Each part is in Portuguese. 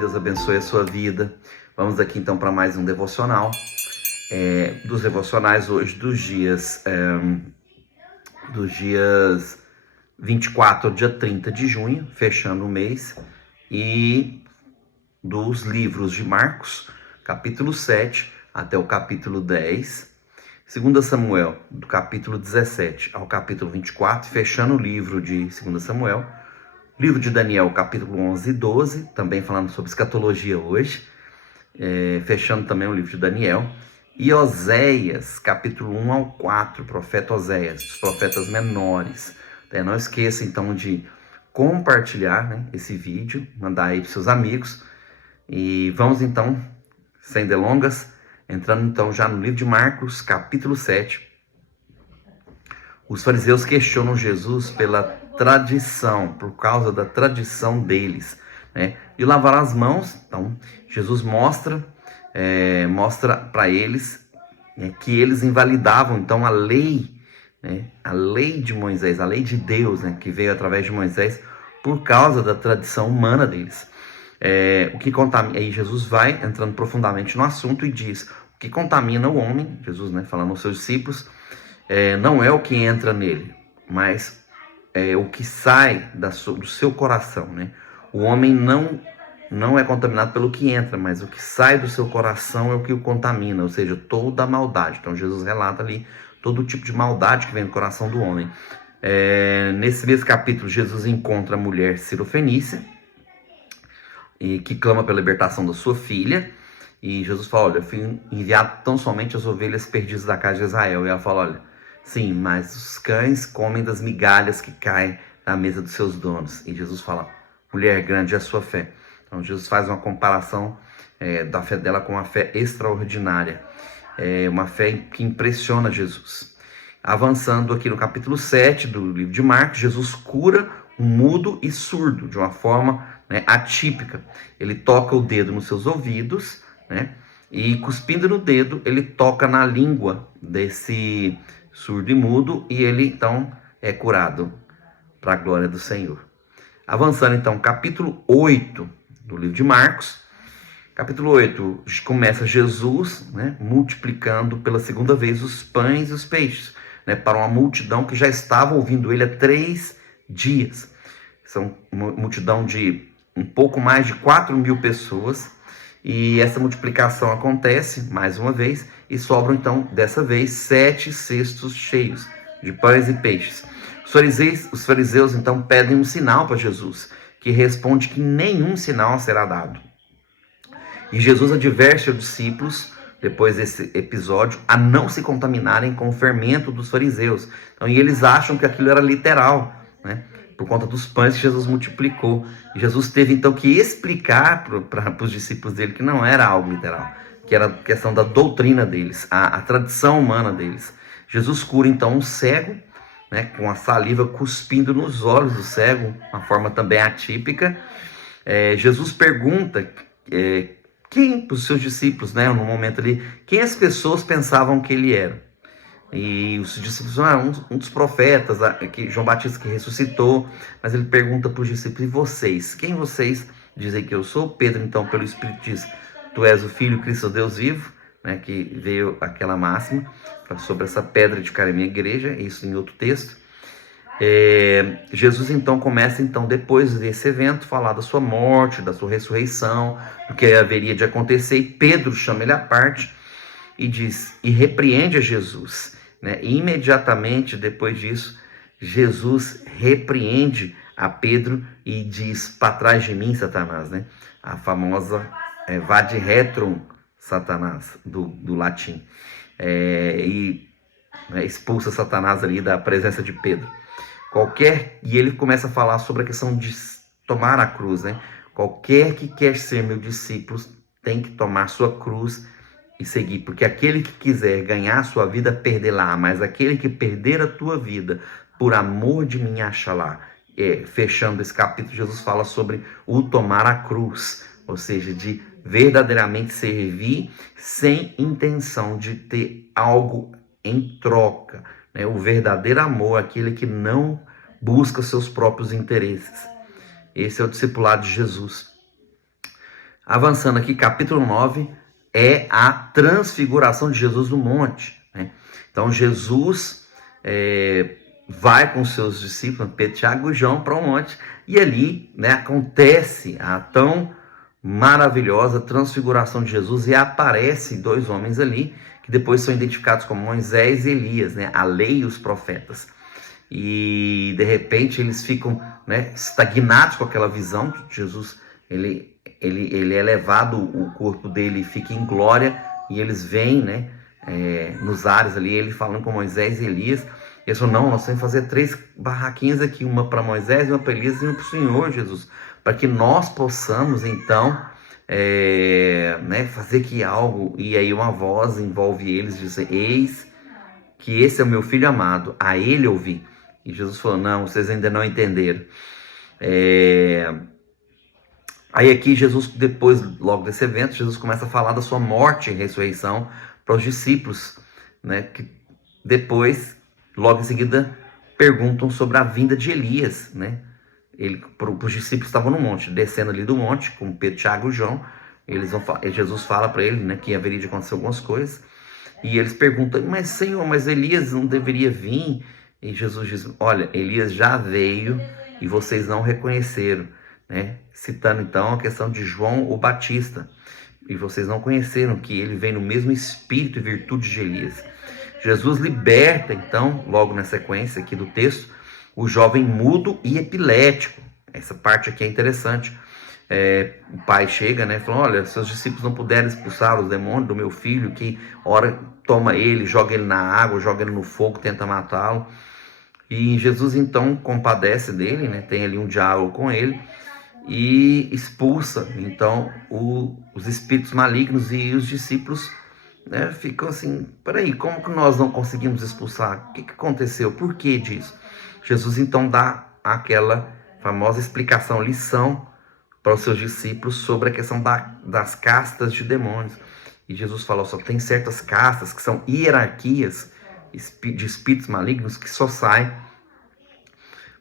Deus abençoe a sua vida. Vamos aqui então para mais um devocional. Dos devocionais hoje dos dias 24 ao dia 30 de junho, fechando o mês, e dos livros de Marcos, capítulo 7 até o capítulo 10, 2 Samuel, do capítulo 17 ao capítulo 24, fechando o livro de 2 Samuel, livro de Daniel, capítulo 11 e 12, também falando sobre escatologia hoje, fechando também o livro de Daniel, e Oséias, capítulo 1 ao 4, profeta Oséias, dos profetas menores. Não esqueça então de compartilhar, esse vídeo, mandar aí para seus amigos. E vamos então, sem delongas, entrando então já no livro de Marcos, capítulo 7. Os fariseus questionam Jesus pela tradição, por causa da tradição deles, de lavar as mãos. Então, Jesus mostra para eles que eles invalidavam então a lei, a lei de Moisés, a lei de Deus, que veio através de Moisés, por causa da tradição humana deles. O que contamina, aí Jesus vai entrando profundamente no assunto e diz: o que contamina o homem, Jesus falando aos seus discípulos, não é o que entra nele, mas o que sai do seu coração, O homem não é contaminado pelo que entra, mas o que sai do seu coração é o que o contamina, ou seja, toda a maldade. Então Jesus relata ali todo tipo de maldade que vem do coração do homem. Nesse mesmo capítulo, Jesus encontra a mulher Sirofenícia, que clama pela libertação da sua filha. E Jesus fala: olha, eu fui enviado tão somente às ovelhas perdidas da casa de Israel. E ela fala: olha, sim, mas os cães comem das migalhas que caem na mesa dos seus donos. E Jesus fala: mulher, grande é a sua fé. Então Jesus faz uma comparação da fé dela com uma fé extraordinária. Uma fé que impressiona Jesus. Avançando aqui no capítulo 7 do livro de Marcos, Jesus cura um mudo e surdo de uma forma atípica. Ele toca o dedo nos seus ouvidos, e cuspindo no dedo, ele toca na língua desse surdo e mudo, e ele então é curado para a glória do Senhor. Avançando então, capítulo 8 do livro de Marcos. Capítulo 8, começa Jesus multiplicando pela segunda vez os pães e os peixes, para uma multidão que já estava ouvindo ele há 3 dias. São uma multidão de um pouco mais de 4.000 pessoas, e essa multiplicação acontece mais uma vez, e sobram então, dessa vez, 7 cestos cheios de pães e peixes. Os fariseus então pedem um sinal para Jesus, que responde que nenhum sinal será dado. E Jesus adverte os discípulos, depois desse episódio, a não se contaminarem com o fermento dos fariseus. Então, e eles acham que aquilo era literal, por conta dos pães que Jesus multiplicou. E Jesus teve então que explicar para os discípulos dele que não era algo literal, que era questão da doutrina deles, a tradição humana deles. Jesus cura então um cego, com a saliva cuspindo nos olhos do cego, uma forma também atípica. Jesus pergunta quem, para os seus discípulos, no momento ali, quem as pessoas pensavam que ele era. E os discípulos um dos profetas, João Batista, que ressuscitou, mas ele pergunta para os discípulos: e vocês? Quem vocês dizem que eu sou? Pedro, então, pelo Espírito, diz: tu és o Filho Cristo do Deus vivo, que veio aquela máxima sobre essa pedra de cara minha igreja, isso em outro texto. Jesus então começa, depois desse evento, falar da sua morte, da sua ressurreição, do que haveria de acontecer, e Pedro chama ele à parte e diz, e repreende a Jesus. E imediatamente depois disso, Jesus repreende a Pedro e diz: para trás de mim, Satanás, a famosa vade retrum, Satanás, do latim, e expulsa Satanás ali da presença de Pedro. E ele começa a falar sobre a questão de tomar a cruz, Qualquer que quer ser meu discípulo tem que tomar sua cruz e seguir, porque aquele que quiser ganhar a sua vida, perdê-la, mas aquele que perder a tua vida, por amor de mim, acha-la. Fechando esse capítulo, Jesus fala sobre o tomar a cruz, ou seja, de verdadeiramente servir sem intenção de ter algo em troca. O verdadeiro amor é aquele que não busca seus próprios interesses. Esse é o discipulado de Jesus. Avançando aqui, capítulo 9 é a transfiguração de Jesus no monte, né? Então Jesus vai com seus discípulos, Pedro, Tiago e João, para um monte, e ali, né, acontece a tão maravilhosa transfiguração de Jesus, e aparecem dois homens ali, que depois são identificados como Moisés e Elias, né, a lei e os profetas. E de repente eles ficam, né, estagnados com aquela visão de Jesus. Ele é levado, o corpo dele fica em glória, e eles veem, né, nos ares ali, ele falando com Moisés e Elias. Eles falaram, não, nós temos que fazer 3 barraquinhas aqui, uma para Moisés, uma para Elias e uma para o Senhor Jesus, para que nós possamos então né, fazer aqui algo. E aí uma voz envolve eles, diz, eis que esse é o meu filho amado, a ele ouvi. E Jesus falou, não, vocês ainda não entenderam. Aí aqui Jesus, depois, logo desse evento, Jesus começa a falar da sua morte e ressurreição para os discípulos, né, que depois, logo em seguida, perguntam sobre a vinda de Elias, né? Os discípulos estavam no monte, descendo ali do monte, com Pedro, Tiago e João. Jesus fala para eles, né, que haveria de acontecer algumas coisas. E eles perguntam, mas Senhor, mas Elias não deveria vir? E Jesus diz, olha, Elias já veio e vocês não reconheceram, né? Citando então a questão de João o Batista. E vocês não conheceram que ele vem no mesmo espírito e virtude de Elias. Jesus liberta então, logo na sequência aqui do texto, o jovem mudo e epilético. Essa parte aqui é interessante. O pai chega, né, falando, olha, seus discípulos não puderam expulsar os demônios do meu filho, que ora toma ele, joga ele na água, joga ele no fogo, tenta matá-lo. E Jesus então compadece dele, né, tem ali um diálogo com ele e expulsa então os espíritos malignos. E os discípulos, né, ficam assim, peraí, como que nós não conseguimos expulsar? O que aconteceu? Por que disso? Jesus então dá aquela famosa explicação, lição para os seus discípulos sobre a questão das castas de demônios. E Jesus falou, só tem certas castas que são hierarquias de espíritos malignos que só saem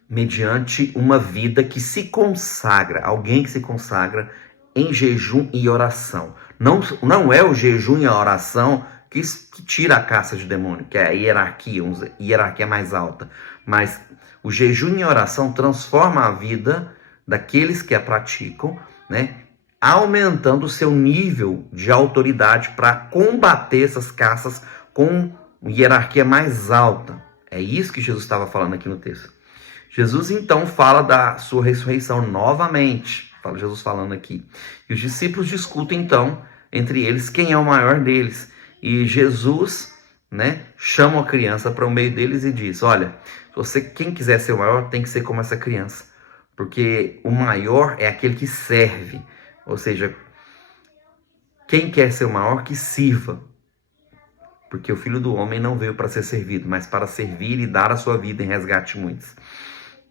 mediante uma vida que se consagra, alguém que se consagra em jejum e oração. Não é o jejum e a oração que tira a casta de demônio, que é a hierarquia mais alta, mas o jejum e a oração transforma a vida daqueles que a praticam, né, aumentando o seu nível de autoridade para combater essas castas com hierarquia mais alta. É isso que Jesus estava falando aqui no texto. Jesus então fala da sua ressurreição novamente, Jesus falando aqui. E os discípulos discutem então entre eles quem é o maior deles. E Jesus, né, chama a criança para o meio deles e diz, olha, quem quiser ser o maior tem que ser como essa criança. Porque o maior é aquele que serve. Ou seja, quem quer ser o maior, que sirva. Porque o Filho do Homem não veio para ser servido, mas para servir e dar a sua vida em resgate de muitos.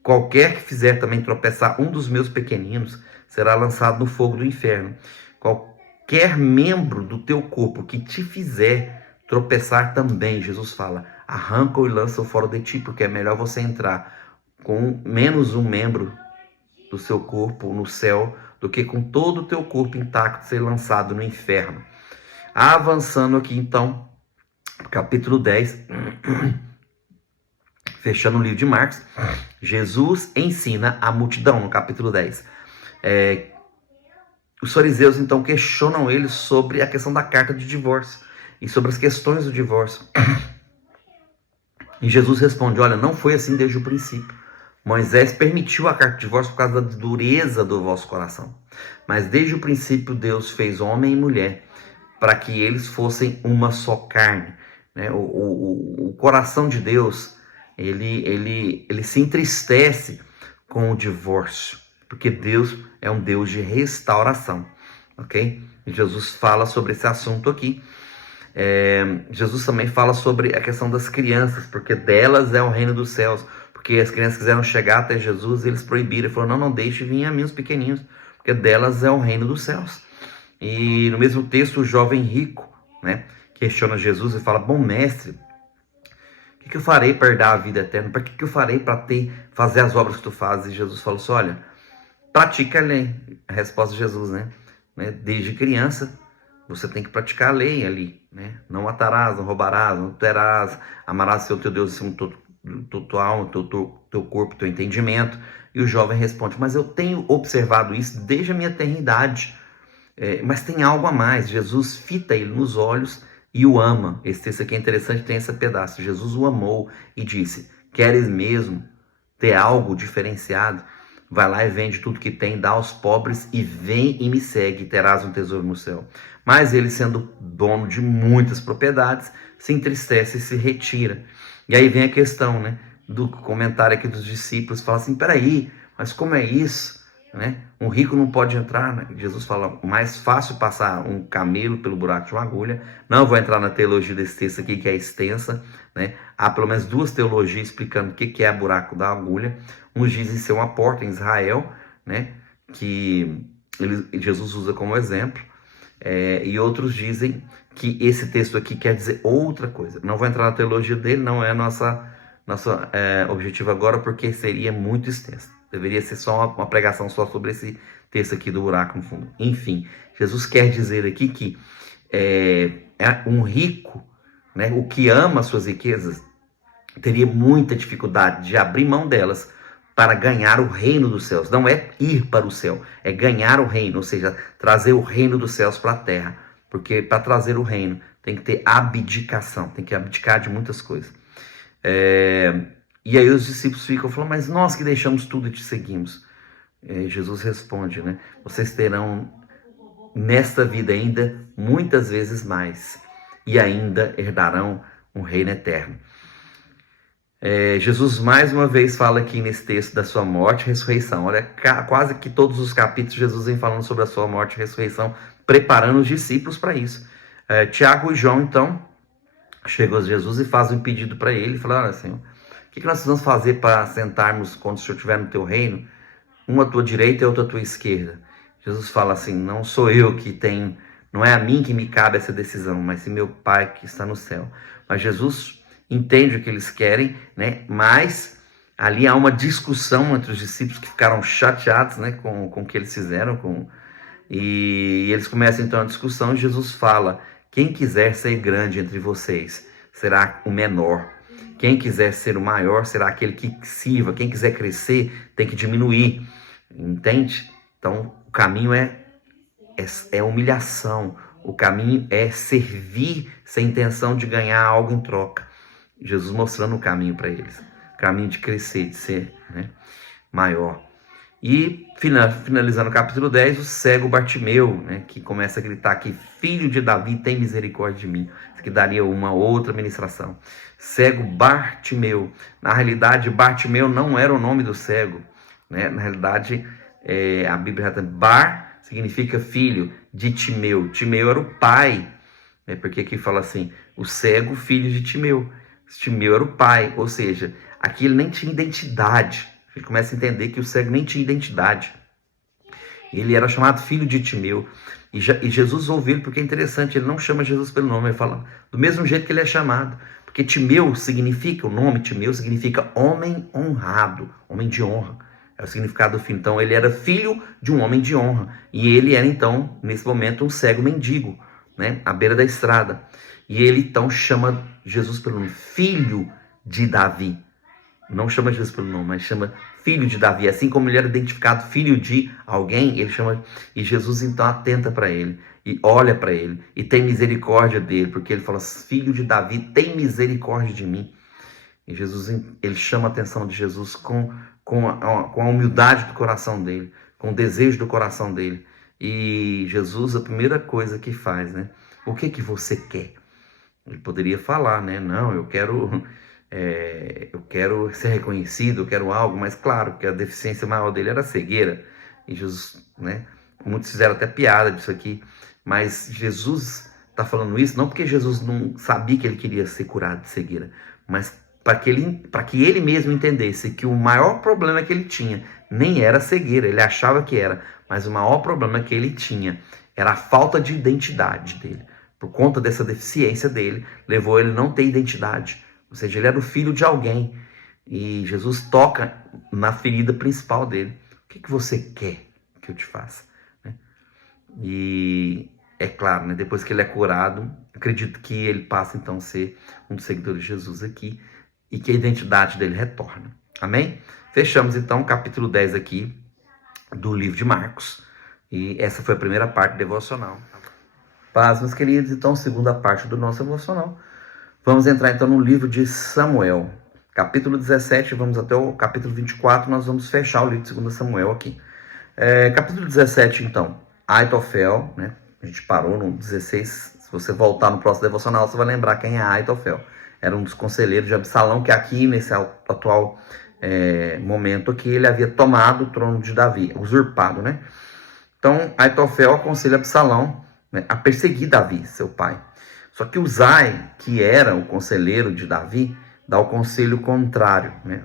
Qualquer que fizer também tropeçar um dos meus pequeninos, será lançado no fogo do inferno. Qualquer membro do teu corpo que te fizer tropeçar também, Jesus fala, arranca-o e lança-o fora de ti, porque é melhor você entrar com menos um membro do seu corpo no céu, do que com todo o teu corpo intacto ser lançado no inferno. Avançando aqui então, capítulo 10, fechando o livro de Marcos, Jesus ensina a multidão no capítulo 10. Os fariseus então questionam ele sobre a questão da carta de divórcio e sobre as questões do divórcio. E Jesus responde, olha, não foi assim desde o princípio. Moisés permitiu a carta de divórcio por causa da dureza do vosso coração. Mas desde o princípio Deus fez homem e mulher para que eles fossem uma só carne. Né? O coração de Deus, ele se entristece com o divórcio, porque Deus é um Deus de restauração. Ok? E Jesus fala sobre esse assunto aqui. Jesus também fala sobre a questão das crianças, porque delas é o reino dos céus. Porque as crianças quiseram chegar até Jesus e eles proibiram. Ele falou, não deixe vir a mim os pequeninos, porque delas é o reino dos céus. E no mesmo texto, o jovem rico, né, questiona Jesus e fala, bom mestre, o que eu farei para herdar a vida eterna? Para que eu farei para fazer as obras que tu fazes? E Jesus falou assim, olha, pratica a lei. A resposta de Jesus, né? né? Desde criança, você tem que praticar a lei ali, né? Não matarás, não roubarás, não terás, amarás seu teu Deus acima do tua alma, teu corpo, teu entendimento. E o jovem responde, mas eu tenho observado isso desde a minha tenra idade. Mas tem algo a mais. Jesus fita ele nos olhos e o ama. Esse texto aqui é interessante, tem esse pedaço. Jesus o amou e disse, queres mesmo ter algo diferenciado? Vai lá e vende tudo que tem, dá aos pobres e vem e me segue, e terás um tesouro no céu. Mas ele, sendo dono de muitas propriedades, se entristece e se retira. E aí vem a questão, né, do comentário aqui dos discípulos, fala assim, peraí, mas como é isso? Né? Um rico não pode entrar, né? Jesus fala, mais fácil passar um camelo pelo buraco de uma agulha. Não vou entrar na teologia desse texto aqui, que é extensa, né? Há pelo menos duas teologias explicando o que é buraco da agulha. Uns dizem ser uma porta em Israel, né? Que Jesus usa como exemplo, e outros dizem que esse texto aqui quer dizer outra coisa. Não vou entrar na teologia dele, não é nosso objetivo agora, porque seria muito extenso. Deveria ser só uma pregação só sobre esse texto aqui do buraco no fundo. Enfim, Jesus quer dizer aqui que um rico, né, o que ama suas riquezas, teria muita dificuldade de abrir mão delas para ganhar o reino dos céus. Não é ir para o céu, é ganhar o reino, ou seja, trazer o reino dos céus para a terra. Porque para trazer o reino tem que ter abdicação, tem que abdicar de muitas coisas. E aí os discípulos ficam falando, mas nós que deixamos tudo e te seguimos. Jesus responde, né? Vocês terão nesta vida ainda muitas vezes mais e ainda herdarão um reino eterno. Jesus mais uma vez fala aqui nesse texto da sua morte e ressurreição. Olha, quase que todos os capítulos Jesus vem falando sobre a sua morte e ressurreição, preparando os discípulos para isso. Tiago e João, então, chegam a Jesus e fazem um pedido para ele, falaram, olha, Senhor, o que nós vamos fazer para sentarmos quando o Senhor estiver no teu reino? Uma à tua direita e outra à tua esquerda. Jesus fala assim, não sou eu que tenho, não é a mim que me cabe essa decisão, mas sim meu Pai que está no céu. Mas Jesus entende o que eles querem, né? Mas ali há uma discussão entre os discípulos que ficaram chateados, né, com o que eles fizeram. E eles começam então a discussão e Jesus fala, quem quiser ser grande entre vocês será o menor. Quem quiser ser o maior será aquele que sirva. Quem quiser crescer tem que diminuir. Entende? Então, o caminho é humilhação. O caminho é servir sem intenção de ganhar algo em troca. Jesus mostrando o caminho para eles. O caminho de crescer, de ser, né, maior. E, finalizando o capítulo 10, o cego Bartimeu, né, que começa a gritar aqui, filho de Davi, tem misericórdia de mim. Isso aqui daria uma outra ministração. Cego Bartimeu. Na realidade, Bartimeu não era o nome do cego, né? Na realidade, a Bíblia já Bar significa filho de Timeu. Timeu era o pai, né? Porque aqui fala assim, o cego, filho de Timeu. Timeu era o pai, ou seja, aqui ele nem tinha identidade. Ele começa a entender que o cego nem tinha identidade. Ele era chamado filho de Timeu. E Jesus ouviu ele, porque é interessante, ele não chama Jesus pelo nome, ele fala do mesmo jeito que ele é chamado. Porque Timeu significa, o nome Timeu significa homem honrado, homem de honra. É o significado do filho. Então ele era filho de um homem de honra. E ele era então, nesse momento, um cego mendigo, né, à beira da estrada. E ele então chama Jesus pelo nome, filho de Davi. Não chama Jesus pelo nome, mas chama filho de Davi. Assim como ele era identificado filho de alguém, ele chama. E Jesus então atenta para ele, e olha para ele, e tem misericórdia dele, porque ele fala, filho de Davi, tem misericórdia de mim. E Jesus, ele chama a atenção de Jesus com a humildade do coração dele, com o desejo do coração dele. E Jesus, a primeira coisa que faz, né? O que você quer? Ele poderia falar, né? Não, eu quero ser reconhecido, eu quero algo, mas claro que a deficiência maior dele era a cegueira. E Jesus, né? Muitos fizeram até piada disso aqui, mas Jesus está falando isso não porque Jesus não sabia que ele queria ser curado de cegueira, mas para que ele mesmo entendesse que o maior problema que ele tinha nem era a cegueira, ele achava que era, mas o maior problema que ele tinha era a falta de identidade dele. Por conta dessa deficiência dele, levou ele a não ter identidade. Ou seja, ele era o filho de alguém. E Jesus toca na ferida principal dele. O que você quer que eu te faça? E é claro, né, depois que ele é curado, acredito que ele passa então a ser um dos seguidores de Jesus aqui e que a identidade dele retorna. Amém? Fechamos então o capítulo 10 aqui do livro de Marcos. E essa foi a primeira parte do devocional. Paz, meus queridos. Então, segunda parte do nosso devocional. Vamos entrar então no livro de Samuel. Capítulo 17, vamos até o capítulo 24, nós vamos fechar o livro de 2 Samuel aqui. Capítulo 17, então, Aitofel, né? A gente parou no 16. Se você voltar no próximo devocional, você vai lembrar quem é Aitofel. Era um dos conselheiros de Absalão, que aqui, nesse atual momento aqui, ele havia tomado o trono de Davi, usurpado, né? Então, Aitofel aconselha Absalão, né, a perseguir Davi, seu pai. Só que Uzai, que era o conselheiro de Davi, dá o conselho contrário, né?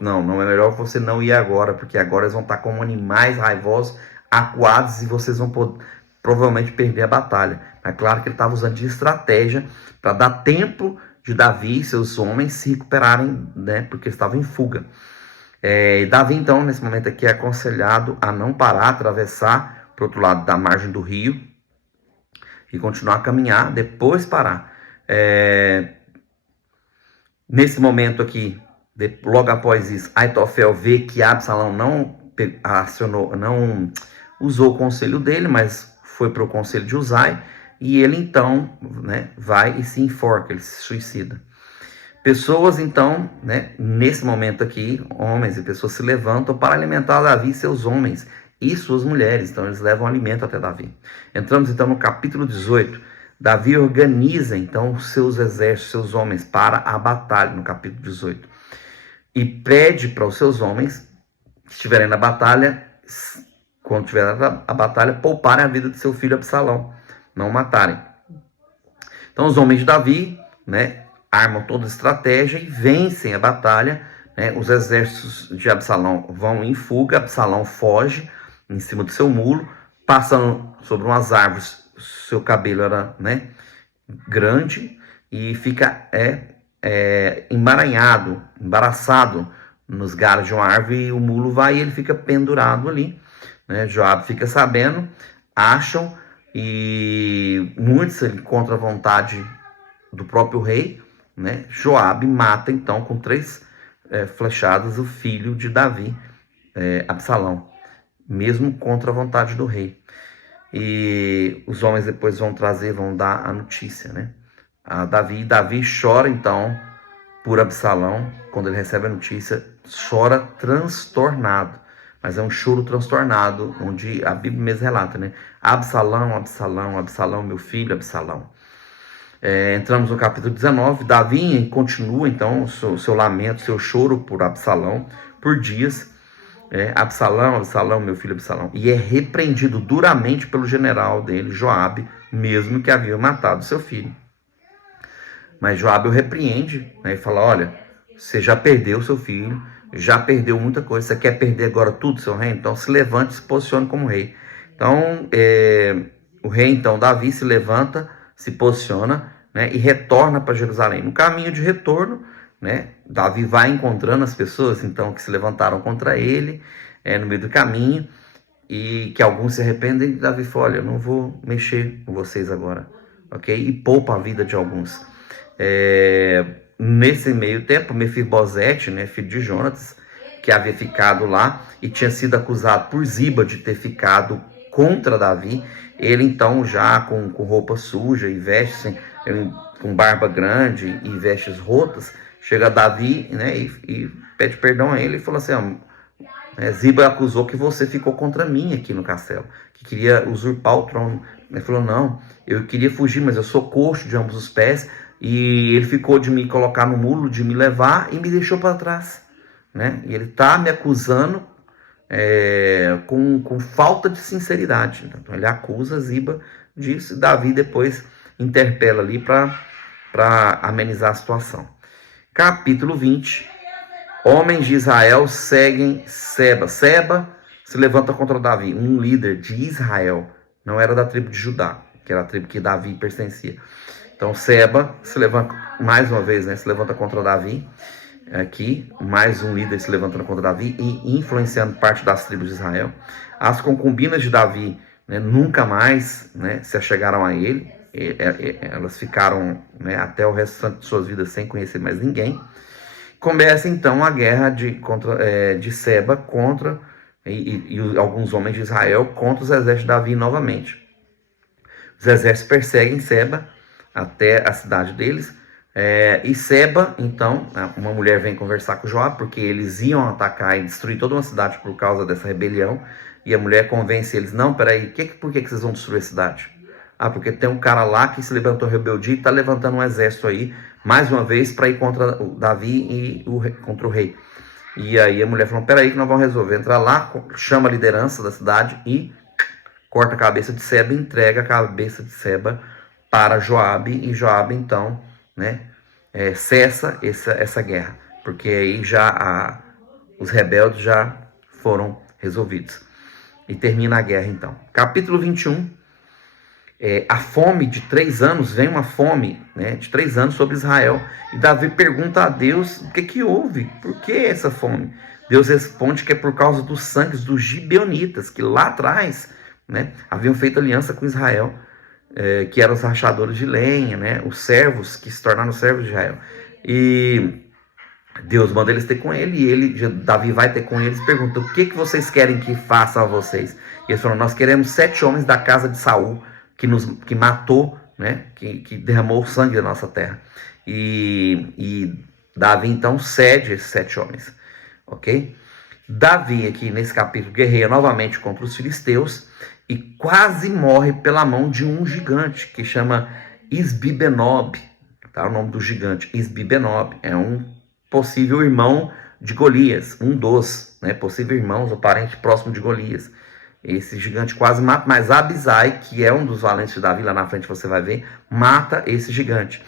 Não é melhor você não ir agora, porque agora eles vão estar como animais raivosos, acuados, e vocês vão provavelmente perder a batalha. É claro que ele estava usando de estratégia para dar tempo de Davi e seus homens se recuperarem, né? Porque eles estavam em fuga. Davi, então, nesse momento aqui, é aconselhado a não parar, atravessar para o outro lado da margem do rio e continuar a caminhar, depois parar. Nesse momento aqui, logo após isso, Aitofel vê que Absalão não usou o conselho dele, mas foi para o conselho de Uzai, e ele então, né, vai e se enforca, ele se suicida. Pessoas então, né, nesse momento aqui, homens e pessoas se levantam para alimentar Davi e seus homens e suas mulheres, então eles levam alimento até Davi. Entramos então no capítulo 18. Davi organiza então seus exércitos, seus homens para a batalha, no capítulo 18. E pede para os seus homens que estiverem na batalha, quando tiver a batalha, pouparem a vida de seu filho Absalão, não o matarem. Então os homens de Davi, né, armam toda a estratégia e vencem a batalha, né? Os exércitos de Absalão vão em fuga, Absalão foge em cima do seu mulo, passando sobre umas árvores, seu cabelo era, né, grande, e fica embaraçado nos galhos de uma árvore, e o mulo vai e ele fica pendurado ali, né? Joabe fica sabendo, acham, e muitos contra a vontade do próprio rei, né? Joabe mata então com 3 flechadas o filho de Davi, Absalão, mesmo contra a vontade do rei. E os homens depois vão dar a notícia, né, a Davi. Davi chora então por Absalão. Quando ele recebe a notícia, chora transtornado, mas é um choro transtornado, onde a Bíblia mesmo relata, né? Absalão, Absalão, Absalão, meu filho Absalão. Entramos no capítulo 19. Davi continua então o seu lamento, seu choro por Absalão por dias. Absalão, Absalão, meu filho Absalão. E é repreendido duramente pelo general dele, Joabe, mesmo que havia matado seu filho. Mas Joabe o repreende, né, e fala: olha, você já perdeu seu filho, já perdeu muita coisa, você quer perder agora tudo, seu rei? Então se levante e se posicione como rei. Então o rei, então, Davi, se levanta, se posiciona, né, e retorna para Jerusalém. No caminho de retorno, né, Davi vai encontrando as pessoas então que se levantaram contra ele no meio do caminho, e que alguns se arrependem. Davi fala: olha, eu não vou mexer com vocês agora, ok? E poupa a vida de alguns. Nesse meio tempo, Mefibosete, né, filho de Jonatas, que havia ficado lá e tinha sido acusado por Ziba de ter ficado contra Davi, ele então, já com roupa suja e vestes com barba grande e vestes rotas, chega a Davi, né, e pede perdão a ele e fala assim: Ziba acusou que você ficou contra mim aqui no castelo, que queria usurpar o trono. Ele falou: não, eu queria fugir, mas eu sou coxo de ambos os pés, e ele ficou de me colocar no mulo, de me levar, e me deixou para trás, né? E ele está me acusando com falta de sinceridade. Então ele acusa Ziba disso, e Davi depois interpela ali para amenizar a situação. Capítulo 20. Homens de Israel seguem Seba. Seba se levanta contra Davi, um líder de Israel, não era da tribo de Judá, que era a tribo que Davi pertencia. Então Seba se levanta mais uma vez, né, se levanta contra Davi. Aqui, mais um líder se levantando contra Davi e influenciando parte das tribos de Israel. As concubinas de Davi, né, nunca mais, né, se achegaram a ele. Elas ficaram, né, até o resto de suas vidas sem conhecer mais ninguém. Começa então a guerra de Seba contra e alguns homens de Israel contra os exércitos de Davi novamente. Os exércitos perseguem Seba até a cidade deles. E Seba, então, uma mulher vem conversar com Joabe, porque eles iam atacar e destruir toda uma cidade por causa dessa rebelião. E a mulher convence eles: não, peraí, por que vocês vão destruir a cidade? Porque tem um cara lá que se levantou rebeldia e está levantando um exército aí, mais uma vez, para ir contra o Davi e contra o rei. E aí a mulher falou: peraí que nós vamos resolver. Entra lá, chama a liderança da cidade e corta a cabeça de Seba e entrega a cabeça de Seba para Joabe. E Joabe, então, né, cessa essa guerra, porque aí já os rebeldes já foram resolvidos. E termina a guerra, então. Capítulo 21. A fome de 3 anos, vem uma fome, né, de 3 anos sobre Israel. E Davi pergunta a Deus o que houve, por que essa fome? Deus responde que é por causa dos sangues dos gibeonitas, que lá atrás, né, haviam feito aliança com Israel, que eram os rachadores de lenha, né, os servos que se tornaram servos de Israel. E Deus manda eles ter com ele, e Davi vai ter com eles e pergunta: o que vocês querem que faça a vocês? E eles falam: nós queremos 7 homens da casa de Saul, que matou, né, que derramou o sangue da nossa terra. E Davi então cede esses 7 homens, ok? Davi aqui nesse capítulo guerreia novamente contra os filisteus e quase morre pela mão de um gigante que chama Isbi-Benob, tá? O nome do gigante, Isbi-Benob, é um possível irmão de Golias, um dos, né, possíveis irmãos ou parente próximo de Golias. Esse gigante quase mata, mas Abisai, que é um dos valentes de Davi, lá na frente você vai ver, mata esse gigante.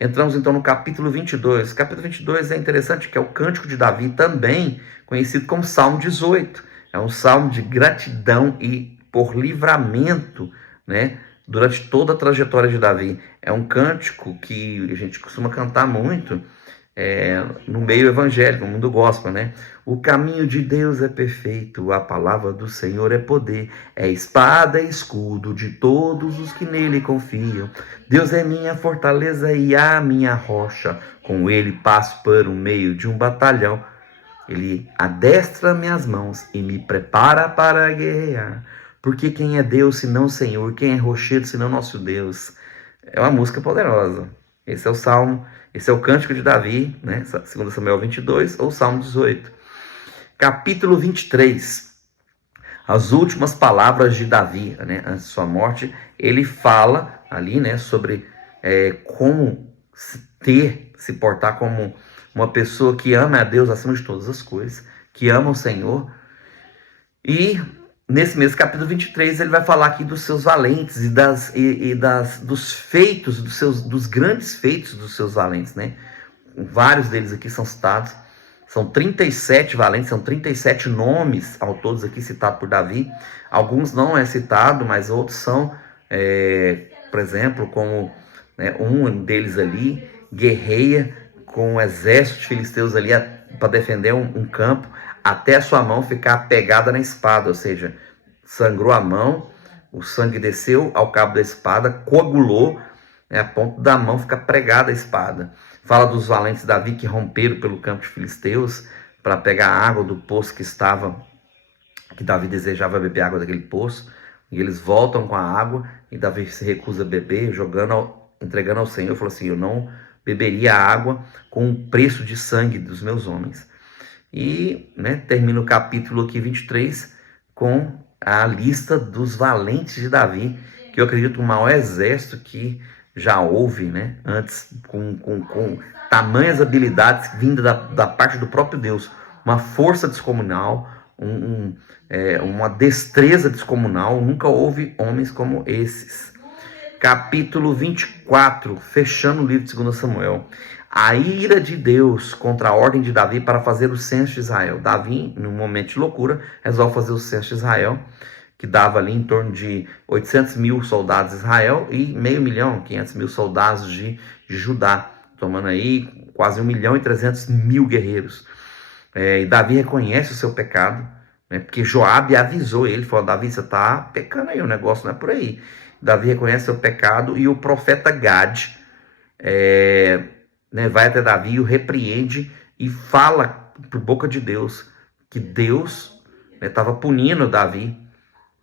Entramos então no capítulo 22. O capítulo 22 é interessante, que é o Cântico de Davi, também conhecido como Salmo 18. É um salmo de gratidão e por livramento, né, durante toda a trajetória de Davi. É um cântico que a gente costuma cantar muito no meio evangélico, no mundo gospel, né? O caminho de Deus é perfeito, a palavra do Senhor é poder, é espada e escudo de todos os que nele confiam. Deus é minha fortaleza e a minha rocha, com ele passo para o meio de um batalhão. Ele adestra minhas mãos e me prepara para guerrear. Porque quem é Deus senão o Senhor? Quem é rochedo senão nosso Deus? É uma música poderosa. Esse é o Salmo, esse é o Cântico de Davi, né? 2 Samuel 22 ou Salmo 18. Capítulo 23. As últimas palavras de Davi, né? Antes de sua morte, ele fala ali, né, sobre como se portar como uma pessoa que ama a Deus acima de todas as coisas, que ama o Senhor. E nesse mesmo capítulo 23, ele vai falar aqui dos seus valentes dos feitos, dos grandes feitos dos seus valentes, né? Vários deles aqui são citados. São 37 valentes, são 37 nomes ao todos aqui citados por Davi. Alguns não é citado, mas outros são, por exemplo, como, né, um deles ali guerreia com um exército de filisteus ali para defender um campo, até a sua mão ficar pegada na espada, ou seja, sangrou a mão, o sangue desceu ao cabo da espada, coagulou, né, a ponto da mão ficar pregada à espada. Fala dos valentes de Davi que romperam pelo campo de filisteus para pegar a água do poço que Davi desejava beber água daquele poço, e eles voltam com a água, e Davi se recusa a beber, entregando ao Senhor, falou assim: eu não beberia a água com o preço de sangue dos meus homens. E, né, termina o capítulo aqui 23 com a lista dos valentes de Davi, que eu acredito o maior exército que já houve, né, antes, com tamanhas habilidades vindas da parte do próprio Deus, uma força descomunal, uma destreza descomunal. Nunca houve homens como esses. Capítulo 24, fechando o livro de 2 Samuel. A ira de Deus contra a ordem de Davi para fazer o censo de Israel. Davi, num momento de loucura, resolve fazer o censo de Israel, que dava ali em torno de 800 mil soldados de Israel e 500 mil soldados de Judá, tomando aí quase 1.300.000 guerreiros. E Davi reconhece o seu pecado, né? Porque Joabe avisou ele, falou: Davi, você está pecando aí, o negócio não é por aí. Davi reconhece o pecado e o profeta Gade né, vai até Davi, o repreende e fala por boca de Deus que Deus estava punindo Davi,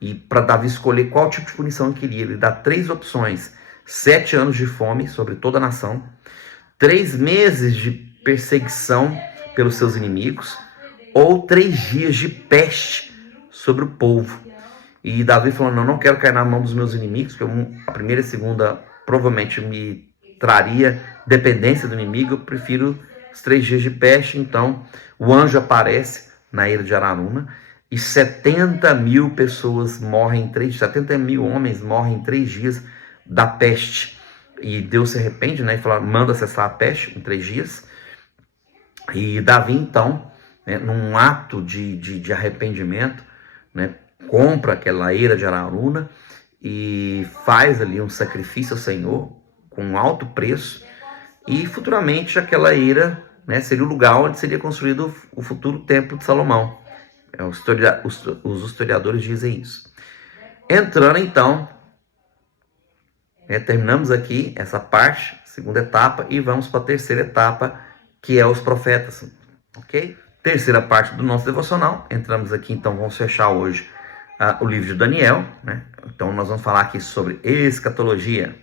e para Davi escolher qual tipo de punição ele queria. Ele dá 3 opções: 7 anos de fome sobre toda a nação, 3 meses de perseguição pelos seus inimigos, ou 3 dias de peste sobre o povo. E Davi falou: não quero cair na mão dos meus inimigos, porque a primeira e a segunda provavelmente me traria dependência do inimigo, eu prefiro os 3 dias de peste. Então o anjo aparece na ilha de Araúna e 70 mil pessoas morrem em 3 dias, 70 mil homens morrem em 3 dias da peste. E Deus se arrepende, né, e fala, manda cessar a peste em 3 dias. E Davi, então, né, num ato de arrependimento, né, compra aquela eira de Araúna e faz ali um sacrifício ao Senhor com um alto preço. E futuramente aquela eira, né, seria o lugar onde seria construído o futuro templo de Salomão. Os historiadores dizem isso. Entrando então, terminamos aqui essa parte, segunda etapa, e vamos para a terceira etapa, que é os profetas, ok? Terceira parte do nosso devocional, entramos aqui, então vamos fechar hoje o livro de Daniel, né? Então nós vamos falar aqui sobre escatologia.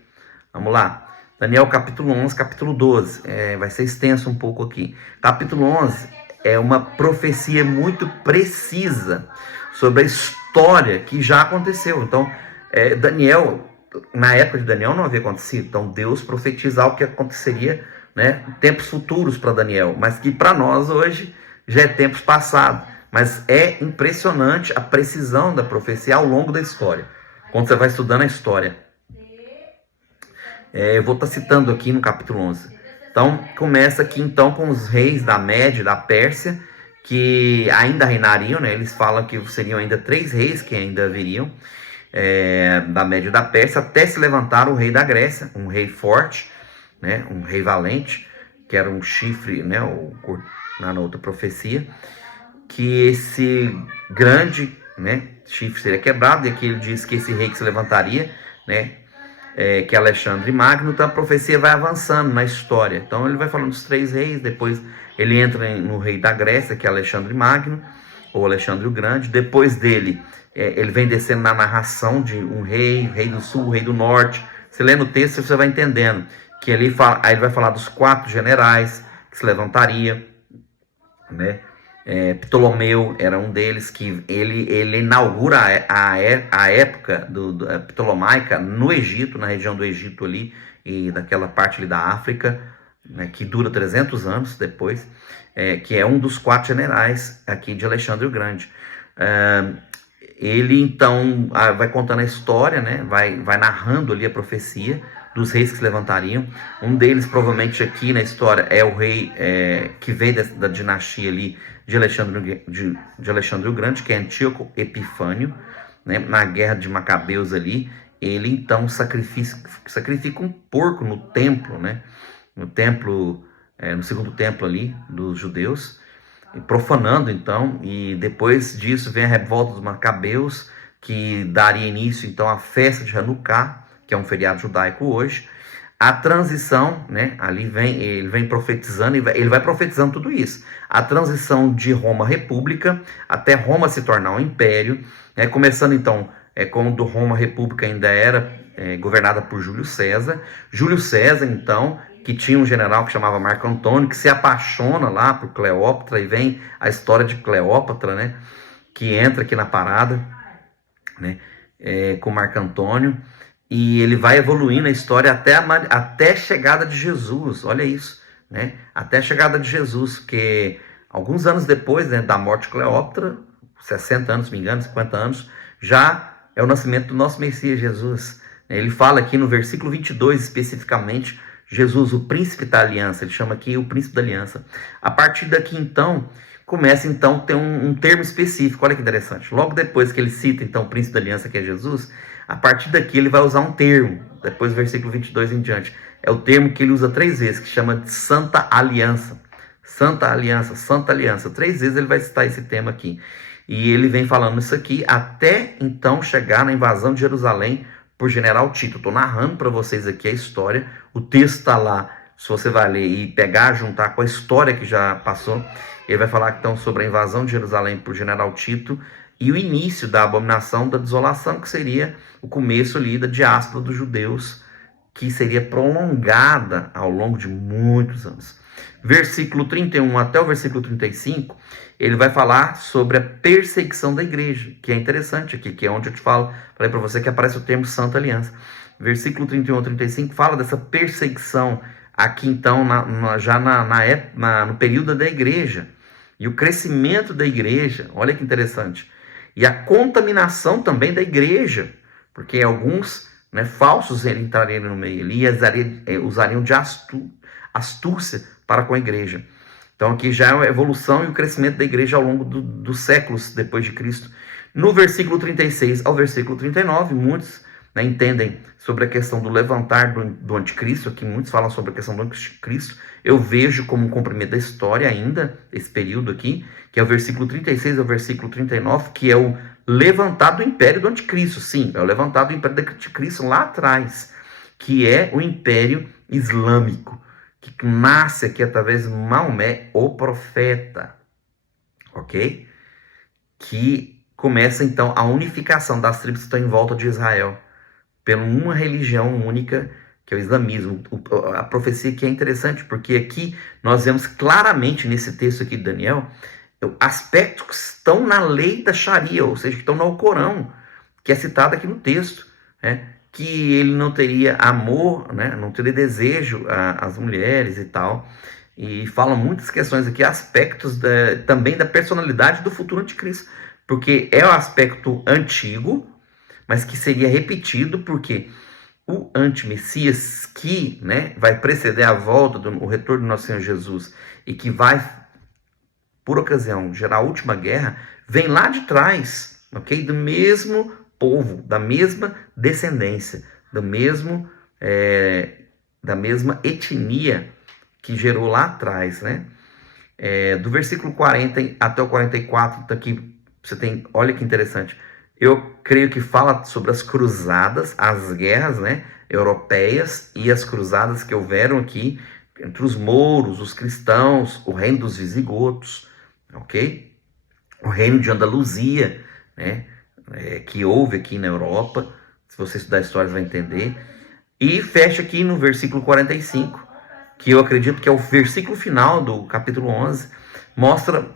Vamos lá. Daniel capítulo 11, capítulo 12, vai ser extenso um pouco aqui. Capítulo 11 é uma profecia muito precisa sobre a história que já aconteceu. Então, Daniel, na época de Daniel não havia acontecido, então Deus profetizava o que aconteceria, né, tempos futuros para Daniel, mas que para nós hoje já é tempos passados. Mas é impressionante a precisão da profecia ao longo da história, quando você vai estudando a história. Eu vou estar citando aqui no capítulo 11. Então, começa aqui então com os reis da Média e da Pérsia, que ainda reinariam, né? Eles falam que seriam ainda 3 reis que ainda viriam, da Média e da Pérsia, até se levantar o rei da Grécia, um rei forte, né? Um rei valente, que era um chifre, né? Na outra profecia, que esse grande, né, chifre seria quebrado, e aqui ele diz que esse rei que se levantaria, né, que é Alexandre Magno. Então a profecia vai avançando na história. Então ele vai falando dos 3 reis, depois ele entra no rei da Grécia, que é Alexandre Magno, ou Alexandre o Grande. Depois dele, ele vem descendo na narração de um rei, rei do sul, rei do norte. Você lê no texto, você vai entendendo que aí ele vai falar dos 4 generais que se levantaria, né? Ptolomeu era um deles, que ele inaugura a época ptolomaica no Egito, na região do Egito ali, e daquela parte ali da África, né, que dura 300 anos depois, que é um dos 4 generais aqui de Alexandre o Grande. Ele então vai contando a história, né, vai narrando ali a profecia dos reis que se levantariam. Um deles, provavelmente aqui na história, é o rei que veio da dinastia ali de Alexandre o Grande, que é Antíoco Epifânio, né? Na guerra de Macabeus ali, ele então sacrifica um porco no templo, né? No templo, no segundo templo ali dos judeus, profanando então, e depois disso vem a revolta dos Macabeus, que daria início então à festa de Hanukkah, que é um feriado judaico hoje. A transição, né, ali ele vem profetizando, ele vai profetizando tudo isso. A transição de Roma República até Roma se tornar um império, né, começando então, quando Roma República ainda era governada por Júlio César. Júlio César, então, que tinha um general que chamava Marco Antônio, que se apaixona lá por Cleópatra, e vem a história de Cleópatra, né, que entra aqui na parada, né, com Marco Antônio. E ele vai evoluindo a história até a chegada de Jesus. Olha isso, né? Até a chegada de Jesus, que alguns anos depois, né, da morte de Cleópatra, 60 anos, se não me engano, 50 anos, já é o nascimento do nosso Messias Jesus. Ele fala aqui no versículo 22, especificamente, Jesus, o príncipe da aliança. Ele chama aqui o príncipe da aliança. A partir daqui, então, começa então a ter um termo específico. Olha que interessante. Logo depois que ele cita, então, o príncipe da aliança, que é Jesus, a partir daqui ele vai usar um termo, depois do versículo 22 em diante. É o termo que ele usa 3 vezes, que chama de Santa Aliança. Santa Aliança, Santa Aliança. 3 vezes ele vai citar esse tema aqui. E ele vem falando isso aqui até então chegar na invasão de Jerusalém por General Tito. Estou narrando para vocês aqui a história, o texto está lá, se você vai ler e pegar, juntar com a história que já passou, ele vai falar então sobre a invasão de Jerusalém por General Tito e o início da abominação da desolação, que seria o começo ali da diáspora dos judeus, que seria prolongada ao longo de muitos anos. Versículo 31 até o versículo 35, ele vai falar sobre a perseguição da igreja, que é interessante aqui, que é onde eu te falei para você que aparece o termo Santa Aliança. Versículo 31 a 35 fala dessa perseguição aqui então, no período da igreja, e o crescimento da igreja, olha que interessante, e a contaminação também da igreja, porque alguns falsos entrariam no meio ali e usariam de astúcia para com a igreja. Então aqui já é a evolução e o crescimento da igreja ao longo dos séculos depois de Cristo. No versículo 36 ao versículo 39, muitos entendem sobre a questão do levantar do anticristo. Aqui muitos falam sobre a questão do anticristo. Eu vejo como um cumprimento da história ainda, esse período aqui, que é o versículo 36 ao versículo 39, que é o levantar do império do anticristo. Sim, é o levantar do império do anticristo lá atrás, que é o império islâmico, que nasce aqui através de Maomé, o profeta, ok? Que começa então a unificação das tribos que estão em volta de Israel, por uma religião única, que é o islamismo. A profecia aqui é interessante, porque aqui nós vemos claramente nesse texto aqui de Daniel, aspectos que estão na lei da Sharia, ou seja, que estão no Alcorão, que é citado aqui no texto, que ele não teria amor, não teria desejo às mulheres e tal, e falam muitas questões aqui, aspectos também da personalidade do futuro anticristo, porque é o aspecto antigo, mas que seria repetido, porque o antimessias que vai preceder a volta, o retorno do nosso Senhor Jesus, e que vai, por ocasião, gerar a última guerra, vem lá de trás, ok? Do mesmo povo, da mesma descendência, da mesma etnia que gerou lá atrás, do versículo 40 até o 44, aqui você tem, olha que interessante, eu creio que fala sobre as cruzadas, as guerras europeias e as cruzadas que houveram aqui entre os mouros, os cristãos, o reino dos visigotos, ok? O reino de Andaluzia, que houve aqui na Europa. Se você estudar histórias vai entender. E fecha aqui no versículo 45, que eu acredito que é o versículo final do capítulo 11, mostra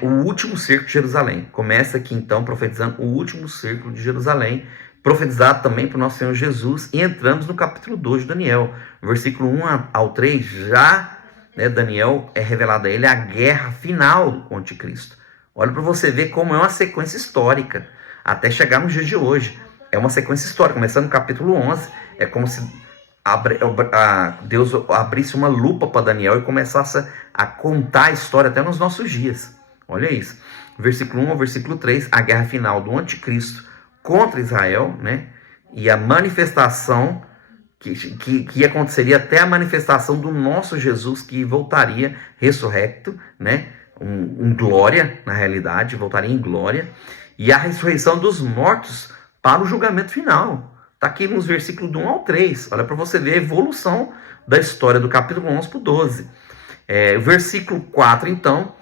o último cerco de Jerusalém. Começa aqui então profetizando o último cerco de Jerusalém, profetizado também para o nosso Senhor Jesus, e entramos no capítulo 2 de Daniel, versículo 1 ao 3, já Daniel é revelado a ele a guerra final com o anticristo. Olha para você ver como é uma sequência histórica, até chegar nos dias de hoje. É uma sequência histórica, começando no capítulo 11, é como se Deus abrisse uma lupa para Daniel e começasse a contar a história até nos nossos dias. Olha isso. Versículo 1 ao versículo 3, a guerra final do anticristo contra Israel, e a manifestação que aconteceria até a manifestação do nosso Jesus, que voltaria ressurrecto, em glória, na realidade, voltaria em glória, e a ressurreição dos mortos para o julgamento final. Está aqui nos versículos do 1 ao 3. Olha para você ver a evolução da história do capítulo 11 para o 12. O versículo 4, então,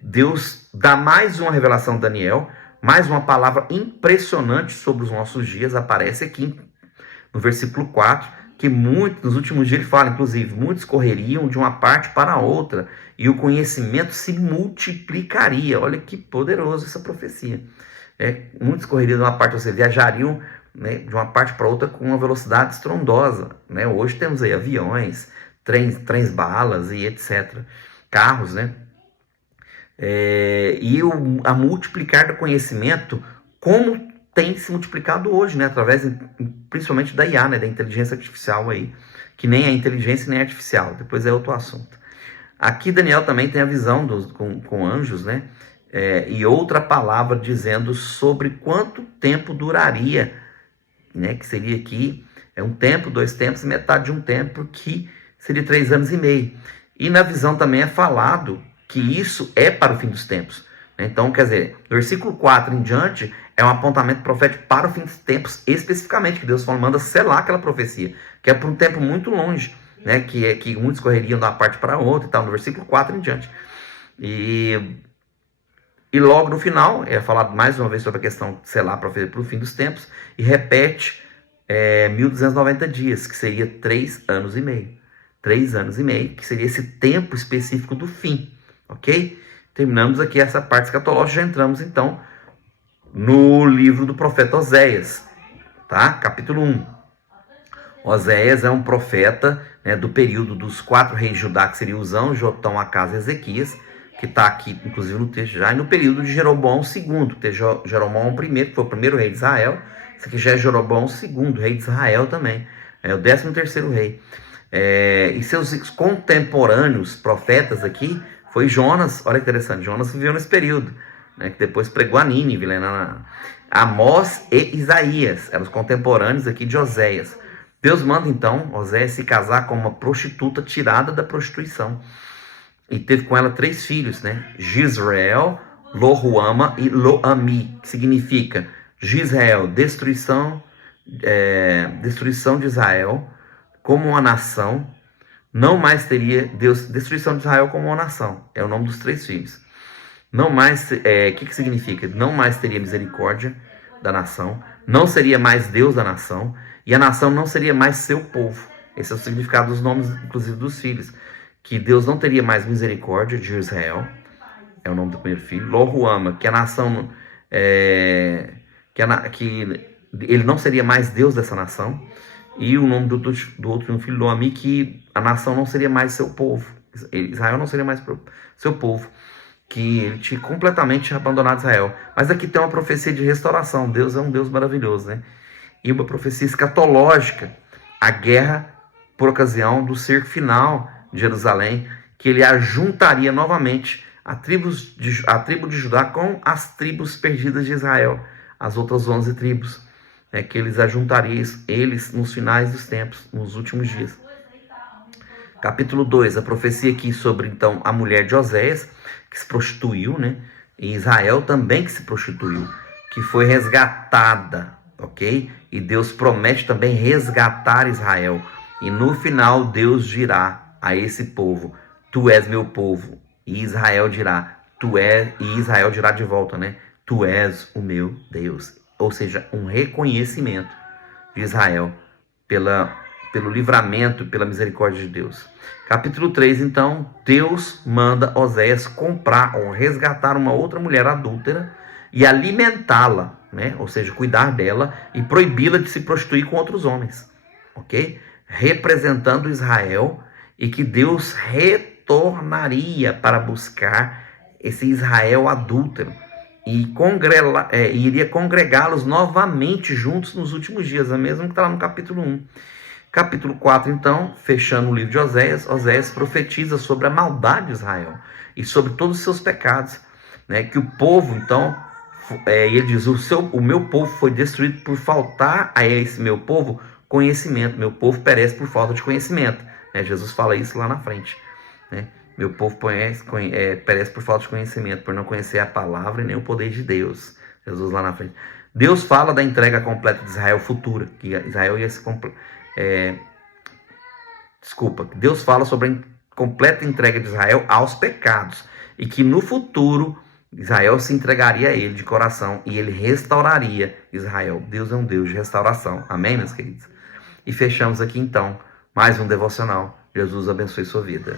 Deus dá mais uma revelação a Daniel, mais uma palavra impressionante sobre os nossos dias, aparece aqui no versículo 4, que nos últimos dias ele fala, inclusive, muitos correriam de uma parte para a outra, e o conhecimento se multiplicaria. Olha que poderoso essa profecia. Muitos correriam de uma parte, ou seja, viajariam de uma parte para outra com uma velocidade estrondosa. Hoje temos aí aviões, trens balas e etc. Carros, e a multiplicar do conhecimento, como tem se multiplicado hoje, através principalmente da IA, da inteligência artificial aí, que nem é inteligência nem é artificial, depois é outro assunto. Aqui Daniel também tem a visão com anjos, e outra palavra dizendo sobre quanto tempo duraria, que seria aqui um tempo, 2 tempos, metade de um tempo, que seria 3 anos e meio. E na visão também é falado que isso é para o fim dos tempos, Então, quer dizer, do versículo 4 em diante é um apontamento profético para o fim dos tempos, especificamente, que Deus manda selar aquela profecia, que é por um tempo muito longe, né? Que muitos correriam de uma parte para outra e tal, no versículo 4 em diante. E logo no final, é falado mais uma vez sobre a questão de selar a profecia para o fim dos tempos, e repete 1290 dias, que seria 3 anos e meio. 3 anos e meio, que seria esse tempo específico do fim, ok? Terminamos aqui essa parte escatológica, já entramos então no livro do profeta Oséias, tá? Capítulo 1. Oséias é um profeta, né, do período dos 4 reis de Judá, que seriam Uzão, Jotão, Acás e Ezequias, que está aqui, inclusive, no texto já, e no período de Jeroboão II, que tem Jeroboão I, que foi o primeiro rei de Israel. Esse aqui já é Jeroboão II, rei de Israel também, é o 13º rei. E seus contemporâneos profetas aqui foi Jonas. Olha que interessante, Jonas viveu nesse período, né, que depois pregou a Nínive, né, Amós e Isaías, eram os contemporâneos aqui de Oséias. Deus manda então Oséias se casar com uma prostituta tirada da prostituição, e teve com ela 3 filhos, né? Jezreel, Lohuama e Loami, que significa Jezreel, destruição de Israel como uma nação. Não mais teria Deus, destruição de Israel como uma nação, é o nome dos 3 filhos. Não mais, que significa? Não mais teria misericórdia da nação, não seria mais Deus da nação, e a nação não seria mais seu povo. Esse é o significado dos nomes, inclusive, dos filhos. Que Deus não teria mais misericórdia de Israel, é o nome do primeiro filho. Lohuama, que a nação, que ele não seria mais Deus dessa nação. E o nome do outro filho, Loami, que a nação não seria mais seu povo. Israel não seria mais seu povo. Que ele tinha completamente abandonado Israel. Mas aqui tem uma profecia de restauração. Deus é um Deus maravilhoso, né? E uma profecia escatológica. A guerra por ocasião do cerco final de Jerusalém, que ele ajuntaria novamente a tribo de Judá com as tribos perdidas de Israel, as outras 11 tribos, que eles ajuntariam eles nos finais dos tempos, nos últimos dias. Capítulo 2, a profecia aqui sobre então a mulher de Oséias, que se prostituiu, né? E Israel também que se prostituiu, que foi resgatada, ok? E Deus promete também resgatar Israel. E no final Deus dirá a esse povo: tu és meu povo. E Israel dirá: e Israel dirá de volta, né? Tu és o meu Deus. Ou seja, um reconhecimento de Israel pelo livramento, pela misericórdia de Deus. Capítulo 3, então, Deus manda Oséias comprar ou resgatar uma outra mulher adúltera e alimentá-la, né? Ou seja, cuidar dela e proibi-la de se prostituir com outros homens, ok? Representando Israel, e que Deus retornaria para buscar esse Israel adúltero e iria congregá-los novamente juntos nos últimos dias, é mesmo que está lá no capítulo 1. Capítulo 4, então, fechando o livro de Oséias, Oséias profetiza sobre a maldade de Israel e sobre todos os seus pecados, né? Que o povo, então, ele diz: o meu povo foi destruído por faltar a esse meu povo conhecimento, meu povo perece por falta de conhecimento. Jesus fala isso lá na frente, né? Meu povo perece por falta de conhecimento, por não conhecer a palavra e nem o poder de Deus. Jesus lá na frente. Deus fala da entrega completa de Israel futura, que Israel ia se Deus fala sobre a completa entrega de Israel aos pecados, e que no futuro Israel se entregaria a ele de coração e ele restauraria Israel. Deus é um Deus de restauração. Amém, meus queridos? E fechamos aqui então mais um devocional. Jesus abençoe sua vida.